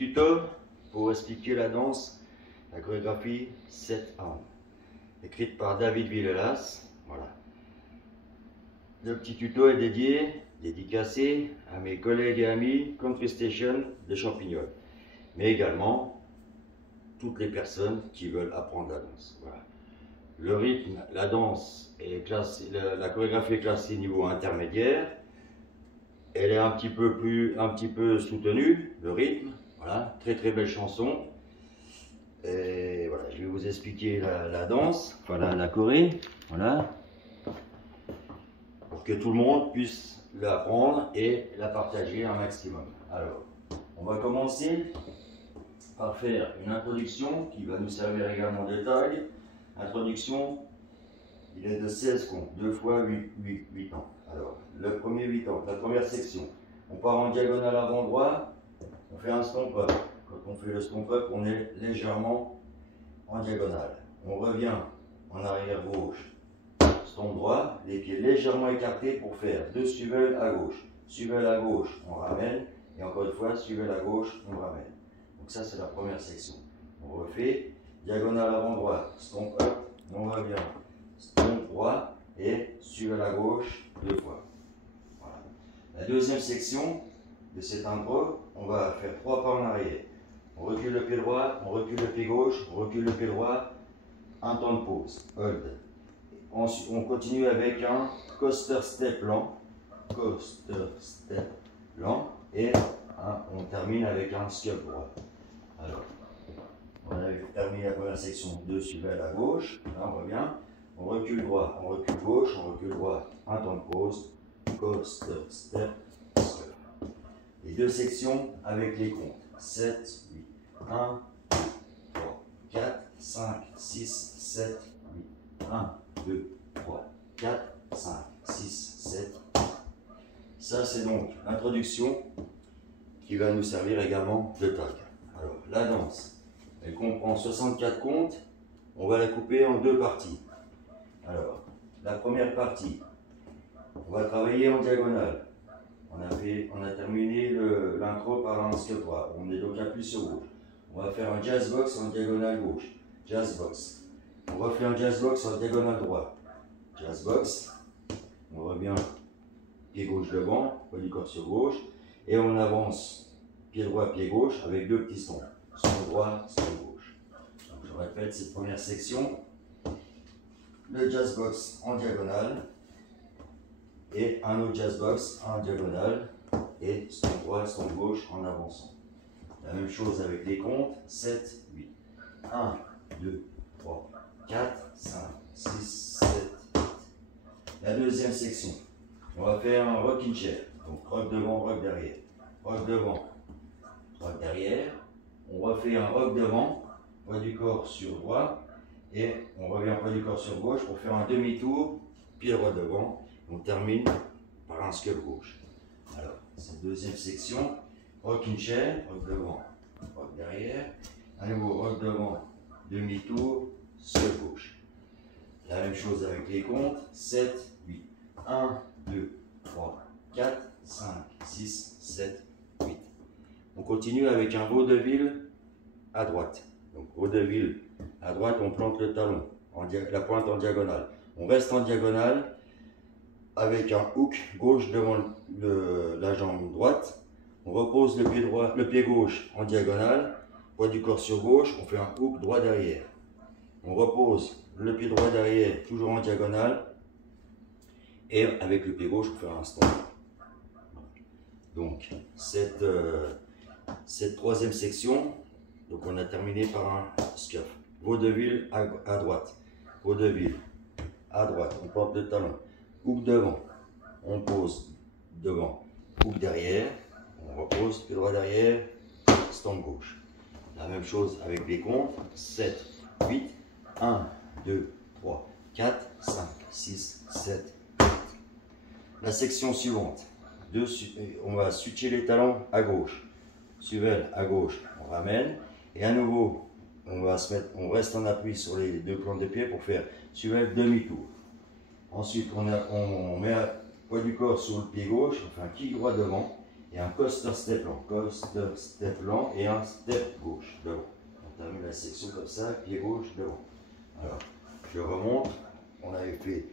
tuto pour expliquer la danse, la chorégraphie 7 armes, écrite par David Villelas. Voilà. Le petit tuto est dédicacé à mes collègues et amis Country Station de Champignol, mais également toutes les personnes qui veulent apprendre la danse. Voilà. Le rythme, la danse est classée, la chorégraphie est classée niveau intermédiaire. Elle est un petit peu soutenue, le rythme. Voilà, très belle chanson. Et voilà, je vais vous expliquer la danse, enfin la choré, voilà, pour que tout le monde puisse l'apprendre et la partager un maximum. Alors, on va commencer par faire une introduction qui va nous servir également de tag. Introduction, il est de 16 comptes, 2 fois 8 ans. Alors, le premier 8 ans, la première section, on part en diagonale avant droit, on fait un stomp up. Quand on fait le stomp up, on est légèrement en diagonale. On revient en arrière gauche, stomp droit, les pieds légèrement écartés pour faire 2 suvels à gauche. Suvel à gauche, on ramène, et encore une fois, suvel à gauche, on ramène. Donc ça, c'est la première section. On refait, diagonale avant droit, stomp up, on revient, stomp droit, et suvel à gauche 2 fois. Voilà. La deuxième section de cette intro, on va faire 3 pas en arrière. On recule le pied droit, on recule le pied gauche, on recule le pied droit, un temps de pause, hold. Ensuite, on continue avec un coaster step lent, et on termine avec un scuff droit. Alors, on a terminé la première section, 2 suvels à gauche, là on revient, on recule droit, on recule gauche, on recule droit, un temps de pause, coaster step, scuff. Les 2 sections avec les comptes, 7, 8, 1, 2, 3, 4, 5, 6, 7, 8, 1, 2, 3, 4, 5, 6, 7. Ça, c'est donc l'introduction qui va nous servir également de tag. Alors, la danse, elle comprend 64 comptes. On va la couper en 2 parties. Alors, la première partie, on va travailler en diagonale. On a terminé l'intro par un scuff droit. On est donc appuyé sur gauche. On va faire un jazz box en diagonale gauche. Jazz box. On refait un jazz box en diagonale droite. Jazz box. On revient pied gauche devant, poids du corps sur gauche. Et on avance pied droit, pied gauche avec 2 petits stomps. Stomp droit, stomp gauche. Donc, je répète cette première section. Le jazz box en diagonale. Et un autre jazz box en diagonale. Et stomp droit, stomp gauche en avançant. La même chose avec les comptes. 7, 8. 1, 2, 3, 4, 5, 6, 7, 8. La deuxième section. On va faire un rocking chair. Donc rock devant, rock derrière. Rock devant, rock derrière. On refait un rock devant, poids du corps sur droit. Et on revient poids du corps sur gauche pour faire un demi-tour, pied droit devant. On termine par un scuff gauche. Alors, cette deuxième section, rocking chair, rock devant, rock derrière. À nouveau, rock devant, demi-tour, scuff gauche. La même chose avec les comptes, 7, 8. 1, 2, 3, 4, 5, 6, 7, 8. On continue avec un vaudeville à droite. Donc, vaudeville à droite, on plante le talon, la pointe en diagonale. On reste en diagonale avec un hook gauche devant la jambe droite. On repose le pied gauche en diagonale, poids du corps sur gauche, on fait un hook droit derrière. On repose le pied droit derrière, toujours en diagonale, et avec le pied gauche, on fait un stomp. Donc, cette troisième section, donc on a terminé par un scuff. Vaudeville à droite, vaudeville à droite, on porte le talon, hook devant, on pose devant, hook derrière, on repose, pied droit derrière, stomp gauche. La même chose avec les comptes, 7, 8, 1, 2, 3, 4, 5, 6, 7, 8. La section suivante, on va switcher les talons à gauche. Suvel à gauche, on ramène. Et à nouveau, on reste en appui sur les 2 plantes de pied pour faire suvel demi-tour. Ensuite, on met poids du corps sur le pied gauche, on fait un kick droit devant. et un coaster step lent et un step gauche devant. On termine la section comme ça, pied gauche devant. Alors, je remonte, on avait fait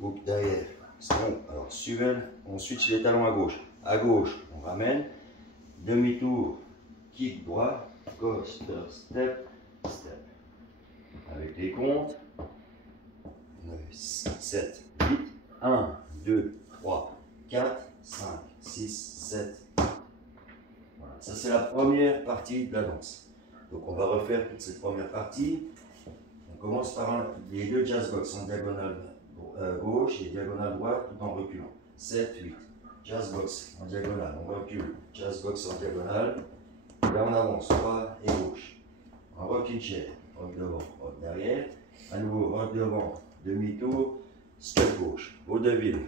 hook derrière, strong, alors suivant, on switch les talons à gauche, on ramène, demi-tour, kick droit, coaster step, step. Avec les comptes, on avait 7, 8, 1, 2, 3, 4, 5, 6, 7, 8. Voilà, ça c'est la première partie de la danse. Donc on va refaire toute cette première partie. On commence par les deux jazz box en diagonale gauche et diagonale droite tout en reculant. 7, 8. Jazz box en diagonale, on recule. Jazz box en diagonale. Là on avance, droit et gauche. En rocking chair, rock devant, rock derrière. À nouveau, rock devant, demi-tour, step gauche, vaudeville.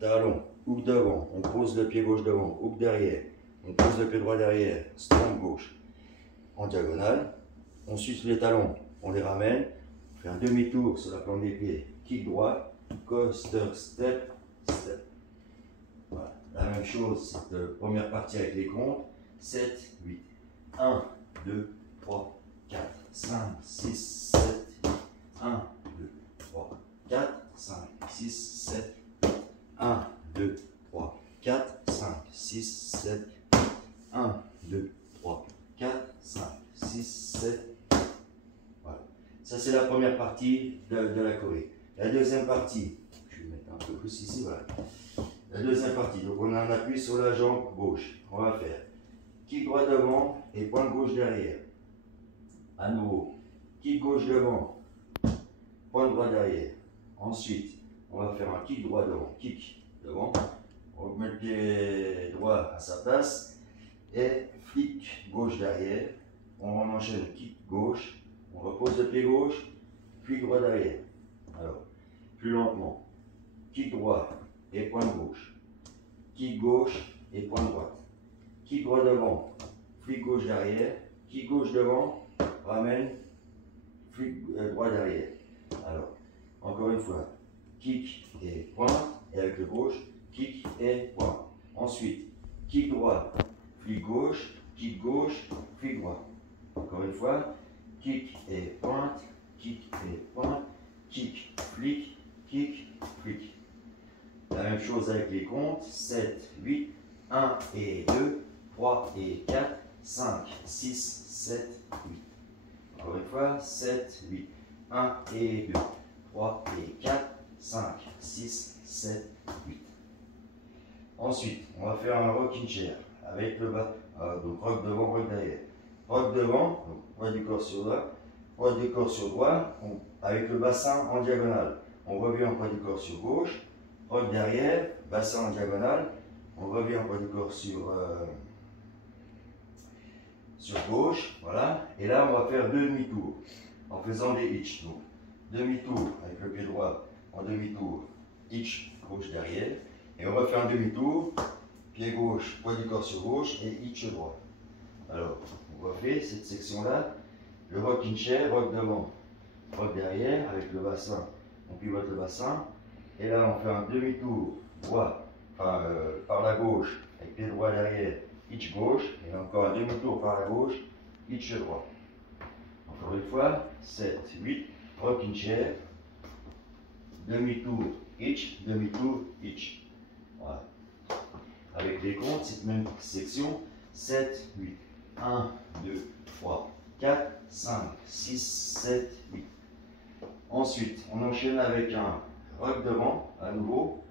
Talon, hook devant, on pose le pied gauche devant, hook derrière. On pose le pied droit derrière, strong gauche. En diagonale, on suce les talons, on les ramène, on fait un demi-tour sur la plante des pieds, kick droit, coaster, step, step. Voilà. La même chose, cette première partie avec les comptes, 7, 8, 1, 2, 3, 4, 5, 6, 7, 8, 1, 2, 3, 4, 5, 6, 7, 8, 1, 2, 3, 4, 5, 6, 7, 8, 1, 2, 3, 4, 5, 6, 7, voilà. Ça c'est la première partie de la choré. La deuxième partie, je vais mettre un peu plus ici, voilà. La deuxième partie, donc on a un appui sur la jambe gauche. On va faire kick droit devant et pointe gauche derrière. À nouveau, kick gauche devant, pointe droit derrière. Ensuite, on va faire un kick droit devant, kick devant. On met le pied droit à sa place et flic gauche derrière. On enchaîne kick gauche, on repose le pied gauche, puis droit derrière. Alors, plus lentement, kick droit et pointe gauche, kick gauche et pointe droite, kick droit devant, flic gauche derrière, kick gauche devant, ramène, flic droit derrière. Alors, encore une fois, kick et pointe, et avec le gauche, kick et pointe. Ensuite, kick droit, flic gauche, flic droit. Encore une fois, kick et pointe, kick et pointe, kick, flic, flic. La même chose avec les comptes, 7, 8, 1 et 2, 3 et 4, 5, 6, 7, 8. Encore une fois, 7, 8, 1 et 2, 3 et 4, 5, 6, 7, 8. Ensuite, on va faire un rocking chair avec le bas, donc rock devant, rock derrière. Rock devant, donc poids du corps sur droit, poids du corps sur droit, avec le bassin en diagonale. On revient en poids du corps sur gauche, rock derrière, bassin en diagonale, on revient en poids du corps sur gauche, voilà. Et là, on va faire deux demi-tours en faisant des hitch. Donc, demi-tour avec le pied droit en demi-tour, hitch gauche derrière. Et on va faire un demi-tour, pied gauche, poids du corps sur gauche et hitch droit. Alors, on va faire cette section-là, le rocking chair, rock devant, rock derrière, avec le bassin, on pivote le bassin. Et là, on fait un demi-tour droit, par la gauche, avec pied droit derrière, hitch gauche, et encore un demi-tour par la gauche, hitch droit. Encore une fois, 7, 8, rocking chair, demi-tour, hitch, demi-tour, hitch. Voilà. Avec les comptes, cette même section, 7, 8, 1, 2, 3, 4, 5, 6, 7, 8. Ensuite, on enchaîne avec un rock devant, à nouveau.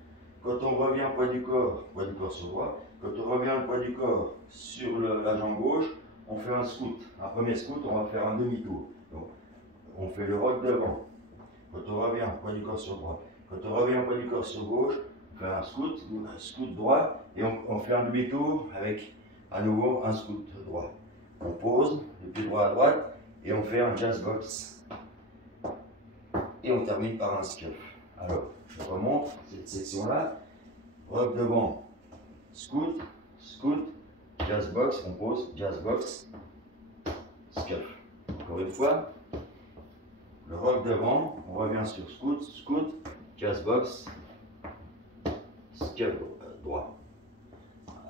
Quand on revient poids du corps sur droit, quand on revient le poids du corps sur la jambe gauche, on fait un scoot. Un premier scoot, on va faire un demi-tour. Donc, on fait le rock devant. Quand on revient poids du corps sur droit, quand on revient poids du corps sur gauche, on fait un scoot droit, et on fait un demi-tour avec à nouveau un scoot droit. On pose le pied droit à droite et on fait un jazz box. Et on termine par un scuff. Alors, je remonte cette section-là. Rock devant, scoot, jazz box, on pose, jazz box, scuff. Encore une fois, le rock devant, on revient sur scoot, jazz box, scuff droit.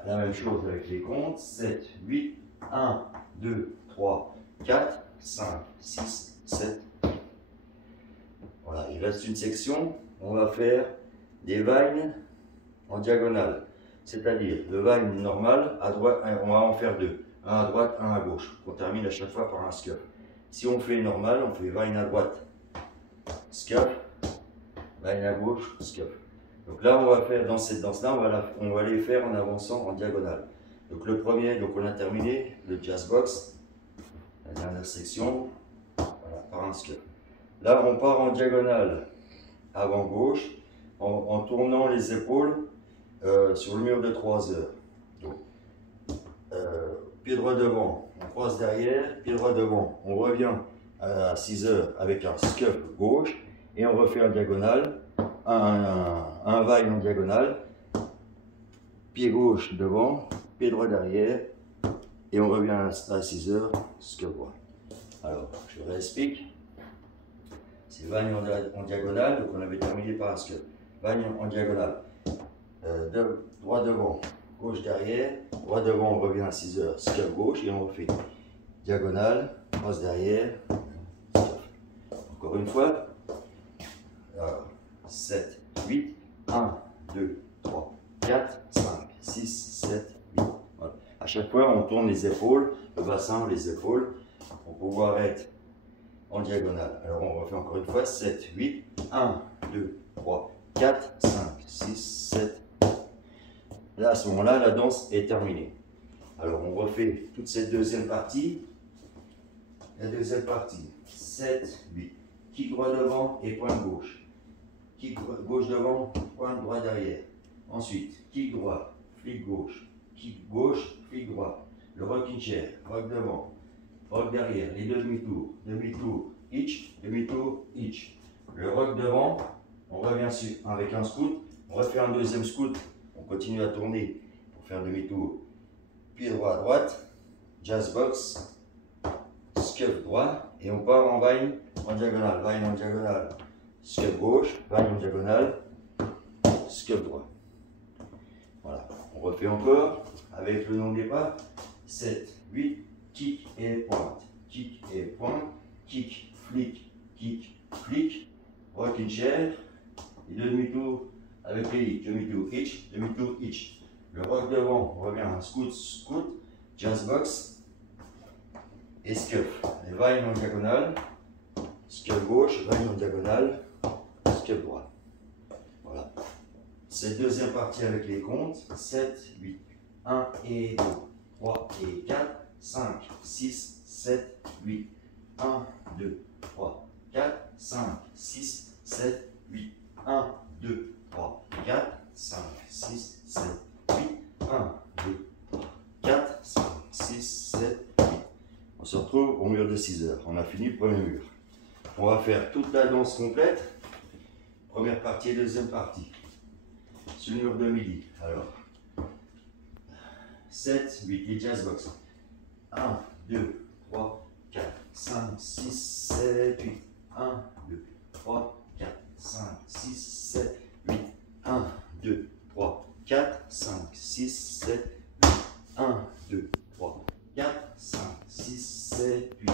la même chose avec les comptes. 7, 8, 1, 2, 3, 4, 5, 6, 7. Voilà, il reste une section. On va faire des vines en diagonale. C'est-à-dire le vine normal, à droite, on va en faire deux. Un à droite, un à gauche. On termine à chaque fois par un scuff. Si on fait normal, on fait vine à droite, scuff, vine à gauche, scuff. Donc là, on va faire dans cette danse-là, on va les faire en avançant en diagonale. Donc le premier, donc on a terminé le jazz box, la dernière section, voilà, par un scuff. Là, on part en diagonale avant gauche, en tournant les épaules sur le mur de 3 heures. Donc, pied droit devant, on croise derrière, pied droit devant, on revient à 6 heures avec un scuff gauche et on refait en diagonale, un vine en diagonale, pied gauche devant, pied droit derrière et on revient à 6 heures, scuff droit. Alors, je réexplique. C'est vine en diagonale, donc on avait terminé par un scuff. Vine en diagonale, droit devant, gauche derrière, droit devant, on revient à 6 heures, scuff gauche et on refait diagonale, croise derrière, scuff. Encore une fois, 7, 8, 1, 2, 3, 4, 5, 6, 7, 8. Voilà. À chaque fois, on tourne les épaules, le bassin, les épaules, pour pouvoir être en diagonale. Alors, on refait encore une fois, 7, 8, 1, 2, 3, 4, 5, 6, 7. Là, à ce moment-là, la danse est terminée. Alors, on refait toute cette deuxième partie. La deuxième partie, 7, 8. Kick droit devant et pointe gauche. Kick gauche devant, pointe droit derrière. Ensuite, kick droit, flic gauche. Kick gauche, flic droit. Le rocking chair, rock devant, rock derrière. Les deux demi-tours. Demi-tour, hitch, demi-tour, hitch. Le rock devant, on revient avec un scoot. On refait un deuxième scoot. On continue à tourner pour faire demi-tour. Pied droit à droite, jazz box, scuff droit. Et on part en vine en diagonale. Vine en diagonale. Scuff gauche, vine en diagonale, scuff droit. Voilà, on refait encore avec le nom des pas. 7, 8, kick et pointe, kick et pointe, kick, flic, rocking chair, et demi-tour avec les hitch, demi-tour, hitch. Le rock devant, on revient à un scoot, jazz box et scuff. Les vines en diagonale, scuff gauche, vine en diagonale, scuff droit. Voilà. Cette deuxième partie avec les comptes, 7, 8, 1 et 2, 3 et 4, 5, 6, 7, 8, 1, 2, 3, 4, 5, 6, 7, 8, 1, 2, 3, 4, 5, 6, 7, 8, 1, 2, 3, 4, 5, 6, 7, 8. On se retrouve au mur de 6 heures. On a fini le premier mur. On va faire toute la danse complète. Première partie et deuxième partie. Sur le mur de midi. Alors, 7, 8, les jazz box. 1, 2, 3, 4, 5, 6, 7, 8. 1, 2, 3, 4, 5, 6, 7, 8. 1, 2, 3, 4, 5, 6, 7, 8. 1, 2, 3, 4, 5, 6, 7, 8.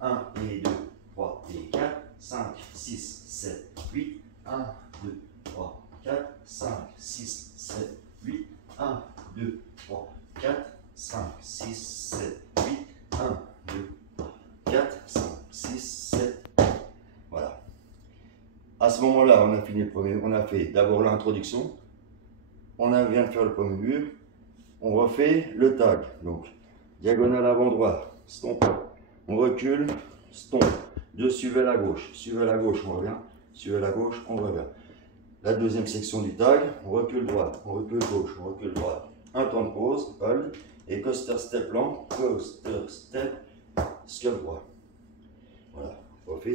1 et 2, 3 et 4, 5, 6, 7, 8. 1, 2, 3, 4, 5, 6, 7, 8. 1, 2, 3, 4, 5, 6, 7, 8. 1, 2, 3, 4, 5, 6, 7. Voilà. À ce moment-là, on a fini le premier. On a fait d'abord l'introduction. On vient de faire le premier mur. On refait le tag. Donc, diagonale avant droit, stomp. On recule, stomp. Deux suivez à gauche. Suivez à gauche, on revient. Suivez à gauche, on revient. La deuxième section du tag, on recule droit, on recule gauche, on recule droit. Un temps de pause, hold, et coaster step lent, coaster step, scuff droit. Voilà, on fait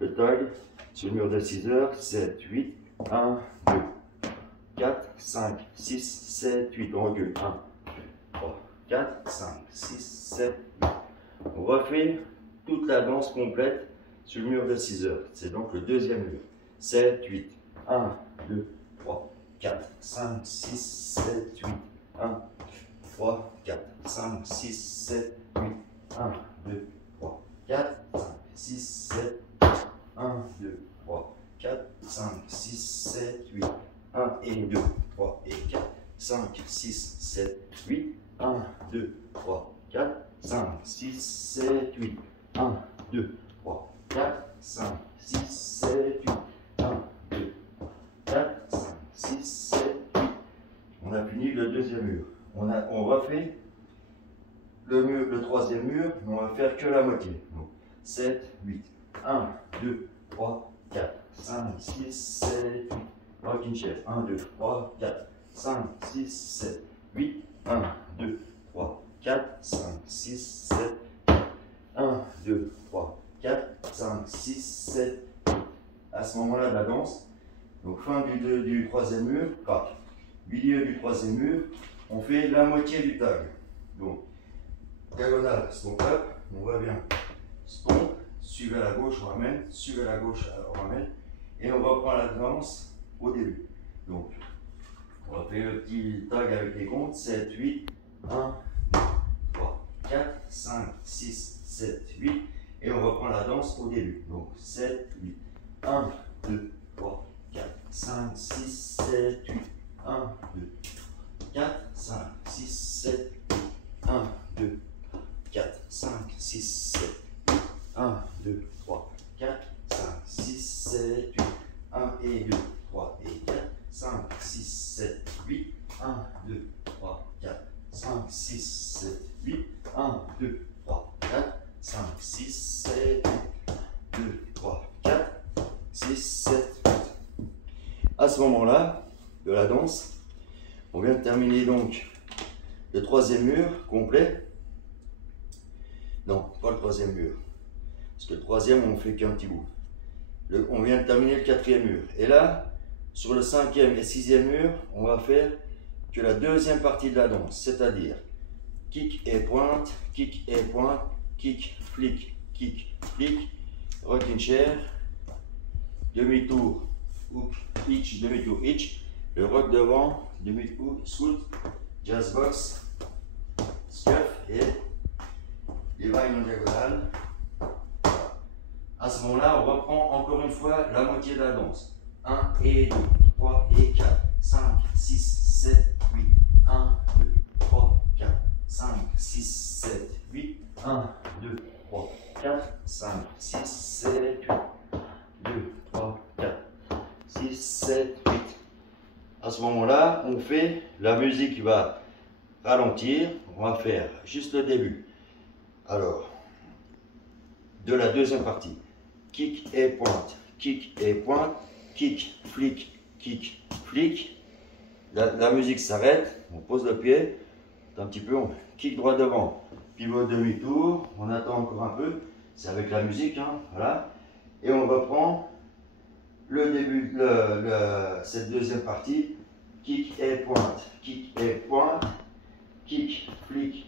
le tag sur le mur de 6 heures, 7, 8, 1, 2, 4, 5, 6, 7, 8, on recule, 1, 3, 4, 5, 6, 7, 8. On refait toute la danse complète sur le mur de 6 heures. C'est donc le deuxième mur. 7, 8, 1, 2, 3, 4, 5, 6, 7, 8, 1, 3, 4, 5, 6, 7, 8. 1, 2, 3, 4, 5, 6, 7, 1, 2, 3, 4, 5, 6, 7, 8. 1 et 2, 3 et 4, 5, 6, 7, 8. 1, 2, 3, 4, 5, 6, 7, 8. 1, 2, 3, 4, 5, 6, 7, 8. 1, 2, 4, 5, 6, 7, 8. On a fini le deuxième mur. On refait le troisième mur, mais on va faire que la moitié. Donc, 7, 8. 1, 2, 3, 4, 5, 6, 7, 8. Rocking chair. 1, 2, 3, 4, 5, 6, 7, 8. 1, 2, 3, 4, 5, 6, 7, 1, 2, 3, 4, 5, 6, 7, 8. À ce moment-là de la danse, donc fin du troisième mur, milieu du troisième mur, on fait la moitié du tag. Donc, diagonale, stomp up, on va bien. Stomp, suivez à la gauche, on ramène, suivez à la gauche, on ramène. Et on reprend la danse au début. Donc, on va faire le petit tag avec les comptes. 7, 8, 1, 2, 3, 4, 5, 6, 7, 8. Et on reprend la danse au début. Donc, 7, 8, 1, 2, 3, 4, 5, 6, 7, 8. 1, 2, 4, 5, 6, 7, 8. 1, 2, 4, 5, 6, 7, 8. 1, 2, 3, 4, 5, 6, 7, 8. 1 et 2, 3 et 4, 5, 6, 7, 8. 1, 2, 3, 4, 5, 6, 7, 8. 1, 2, 3, 4, 5, 6, 7, 8. 2, 3, 4, 6, 7, 8. À ce moment-là de la danse, on vient de terminer donc le troisième mur complet. Non, pas le troisième mur. Parce que le troisième, on ne fait qu'un petit bout. On vient de terminer le quatrième mur. Et là, sur le cinquième et sixième mur, on va faire que la deuxième partie de la danse. C'est-à-dire kick et pointe, kick et pointe, kick, flick, rocking chair, demi-tour, hook, hitch, demi-tour, hitch, le rock devant, demi-tour, scoot, jazz box, scuff et les vagues en diagonale. À ce moment-là, on reprend encore une fois la moitié de la danse. 1 et 2, 3 et 4, 5, 6, 7, 8. 1, 2, 3, 4, 5, 6, 7, 8. 1, 2, 3, 4, 5, 6, 7, 8. 2, 3, 4, 6, 7, 8. À ce moment-là, on fait la musique qui va ralentir. On va faire juste le début. Alors, de la deuxième partie. Kick et pointe, kick et pointe, kick, flick. La musique s'arrête, on pose le pied, un petit peu, on kick droit devant, pivot demi-tour, on attend encore un peu, c'est avec la musique, hein, voilà. Et on reprend le début de cette deuxième partie, kick et pointe, kick, flick,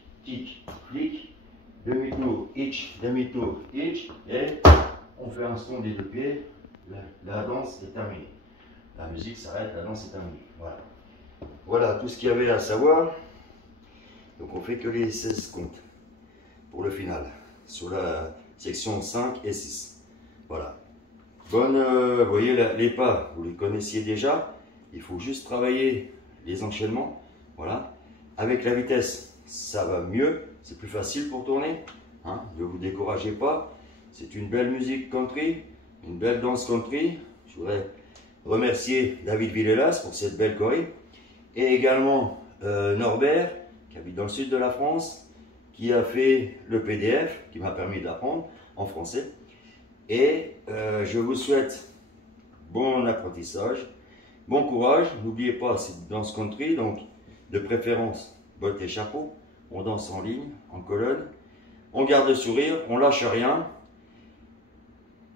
demi-tour, hitch, et on fait un son des deux pieds, la danse est terminée. La musique s'arrête, la danse est terminée. Voilà. Voilà tout ce qu'il y avait à savoir. Donc on fait que les 16 comptes pour le final, sur la section 5 et 6. Voilà. Vous voyez les pas, vous les connaissiez déjà. Il faut juste travailler les enchaînements. Voilà. Avec la vitesse, ça va mieux, c'est plus facile pour tourner. Hein, ne vous découragez pas. C'est une belle musique country, une belle danse country. Je voudrais remercier David Villelas pour cette belle choré. Et également Norbert, qui habite dans le sud de la France, qui a fait le PDF, qui m'a permis d'apprendre en français. Et je vous souhaite bon apprentissage, bon courage. N'oubliez pas, c'est une danse country, donc de préférence, bottes et chapeau. On danse en ligne, en colonne. On garde le sourire, on lâche rien.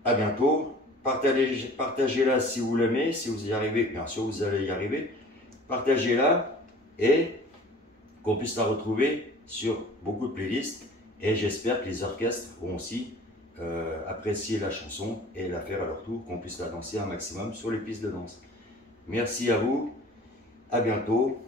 À bientôt. Partagez-la si vous l'aimez, si vous y arrivez, bien sûr vous allez y arriver. Partagez-la et qu'on puisse la retrouver sur beaucoup de playlists. Et j'espère que les orchestres vont aussi apprécier la chanson et la faire à leur tour, qu'on puisse la danser un maximum sur les pistes de danse. Merci à vous, à bientôt.